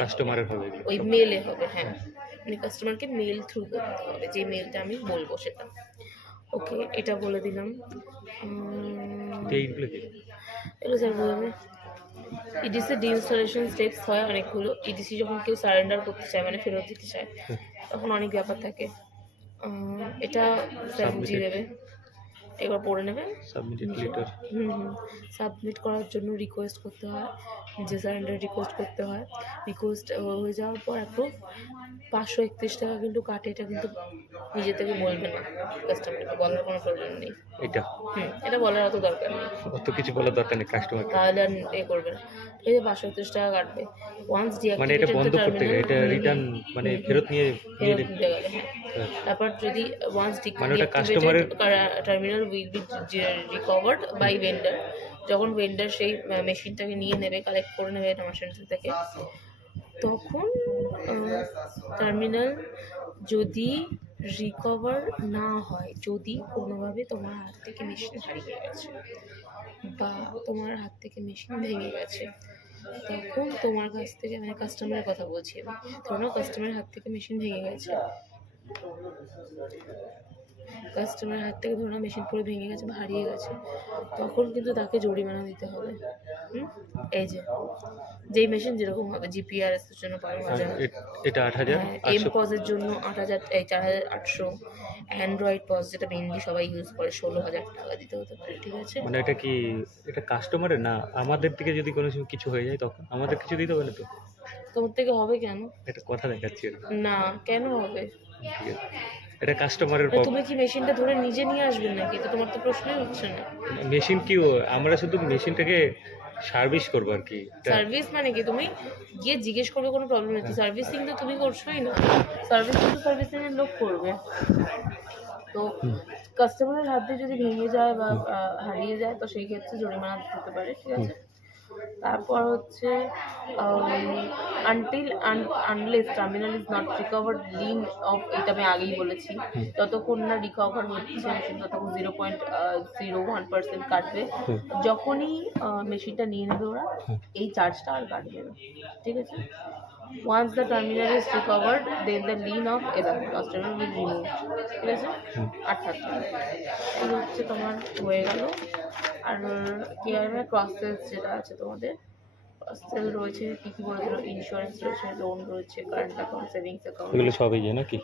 কাস্টমারের হবে, ওই মেলে হবে। হ্যাঁ, মানে কাস্টমারকে মেল থ্রু করতে হবে, যে মেলটা আমি বলবো সেটা। ওকে, এটা বলে দিলাম। এইগুলো কি? এগুলো স্যার বলবে। ইডিসি ডিইনস্টলেশন স্টেপস হয় অনেকগুলো। ইডিসি যখন কেউ সারেন্ডার করতে চায়, মানে ফেরত দিতে চায়, তখন অনেক ব্যাপার থাকে। এটা স্যার বুঝিয়ে দেবে, একবার পড়ে নেবে। সাবমিট করার জন্য রিকোয়েস্ট করতে হয়, যে সারেন্ডার রিকোয়েস্ট করতে হয়। রিকোয়েস্ট হয়ে যাওয়ার পর অ্যাপ্রুভ 531 টাকা কিন্তু কাটে। এটা কিন্তু নিজে থেকে বলবে না, কাস্টমারকে বলার কোনো প্রয়োজন নেই। এটা বলার অত দরকার নেই, অত কিছু বলার দরকার নেই কাস্টমার, তাহলে আর করবে না। এই যে 531 টাকা কাটবে ওয়ান্স মানে এটা ডিঅ্যাক্টিভেটেড বন্ধ দ্য করতে টার্মিনাল, গেলে, এটা রিটার্ন মানে ফেরত নিয়ে দিতে গেলে। হ্যাঁ, তারপর যদি ওয়ান্স মানে ওটা ডিঅ্যাক্টিভেটেড কাস্টমারের terminal will be recovered by vendor, যখন ভেন্ডার সেই মেশিনটাকে নিয়ে নেবে, কালেক্ট করে নেবে এটা মেশিন থেকে, তখন টার্মিনাল যদি রিকভার না হয়, যদি কোনোভাবে তোমার হাত থেকে মেশিন হারিয়ে গেছে বা তোমার হাত থেকে মেশিন ভেঙে গেছে, তখন তোমার কাছ থেকে, মানে কাস্টমারের কথা বলছি আমি, ধরো কাস্টমারের হাত থেকে মেশিন ভেঙে গেছে, কাস্টমারের হাত থেকে ধরো মেশিন পুরো ভেঙে গেছে বা হারিয়ে গেছে, তখন কিন্তু তাকে জরিমানা দিতে হবে। এই যেই মেশিন যেরকম হবে, জিপিআরএস এর জন্য 12,000, এটা 8,000, এম পজের জন্য 8,000, 4,800, অ্যান্ড্রয়েড পজ যেটা মেইনলি সবাই ইউজ করে 16,000 টাকা দিতে হতে পারে। ঠিক আছে, মানে এটা কি, এটা কাস্টমারের না আমাদের থেকে যদি কোনো কিছু হয়ে যায় তখন আমাদের কিছু দিতে হবে না তো? তোমার থেকে হবে কেন? এটা কথা দেখাচ্ছি না, কেন হবে? ঠিক আছে, এটা কাস্টমারের। তুমি কি মেশিনটা ধরে নিজে নিয়ে আসবে নাকি? তো তোমার তো প্রশ্নই হচ্ছে না। মেশিন কি, আমরা শুধু মেশিনটাকে সার্ভিস করবো আর কি। সার্ভিস মানে কি, তুমি গিয়ে জিজ্ঞেস করবে, কোনো প্রবলেম নেই। সার্ভিসিং তো তুমি করছোই না, সার্ভিসিং এর লোক করবে। তো কাস্টমারের হাত দিয়ে যদি ভেঙে যায় বা হারিয়ে যায়, তো সেই ক্ষেত্রে জরিমানা দিতে পারে। ঠিক আছে, তারপর হচ্ছে unless terminal is not recovered lean of, এটা আমি আগেই বলেছি, যতক্ষণ না রিকভার হচ্ছে মেশিন, ততক্ষণ 0.01% কাটবে। যখনই মেশিনটা নিয়ে নেবে ওরা, এই চার্জটা আর কাটবে না। ঠিক আছে, once the terminal is recovered, then the lien of the customer will be removed. ঠিক আছে, আর থাকবে না। এই হচ্ছে তোমার হয়ে গেল। আর কি হবে, ক্রস সেলস যেটা আছে তোমাদের, ক্রস সেল রয়েছে কী কী বলে দিল, ইন্স্যুরেন্স রয়েছে, লোন রয়েছে, কারেন্ট অ্যাকাউন্ট, সেভিংস অ্যাকাউন্ট, এগুলো সবই যে নাকি?